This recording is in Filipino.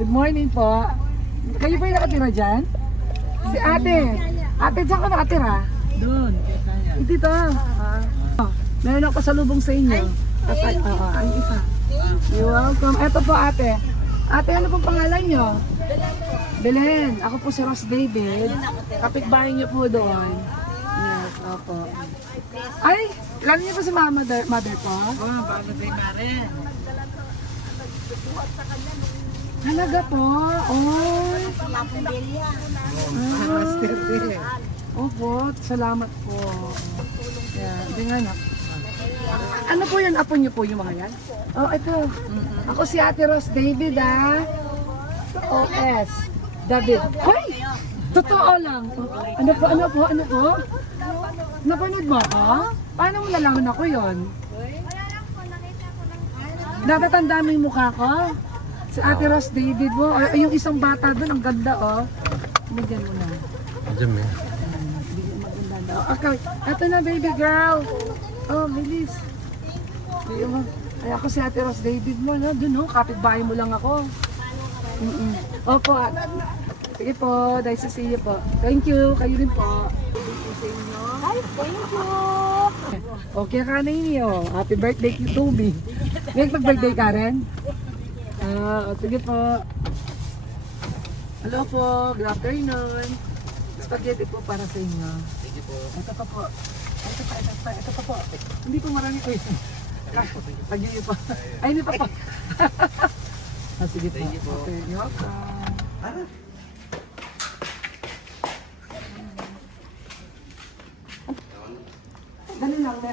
Good morning po. Kayo ba yung nakatira dyan? Si ate. Ate, saan ka nakatira? Doon. Dito. Ah. Meron ako pasalubong sa inyo. Ay, ay, oo, ang isa. You're welcome. Eto po ate. Ate, ano pong pangalan nyo? Belen. Ako po si Ross David. Kapitbahay niyo po doon. Yes, opo. Ay, lalo niyo po si mama, mother, po? Oh, bago tayo mare. Talaga po? Oy. Master Ah, opo, salamat po. Yeah, hindi nga na. Ano po yan? Apo niyo po yung mga yan? Oh, ito. Ako si Ate Ross David, ah. OS. David. Hoy! Totoo lang. Ano po, ano po, ano po? Napanood mo ako? Paano mo nalaman ako yon? Natatanda mo yung mukha ko? Si Ate Ross David mo. Or, yung isang bata doon, ang ganda, oh. Bigyan mo na. Diyan eh. Daw. Okay, eto na baby girl. Oh, bilis. Ay, ako si Ate Ross David mo, no? Doon, no? Kapitbahay mo lang ako. Mm-mm. Opo. at- Sige po, nice to see you po. Thank you, kayo rin po. Ay, thank you. Okay ka na inyo. Happy birthday to Toby. Ngayon pag-birthday ka rin? Ah, sige po. Hello po, good afternoon. Spaghetti po para sa inyo. Sige po. Ito pa po. Ito pa, ito pa, ito pa po. Hindi po marami. Pag yun po. Ay, hindi pa po. ah, sige po. Thank you po. Okay, you're welcome. 肯定能的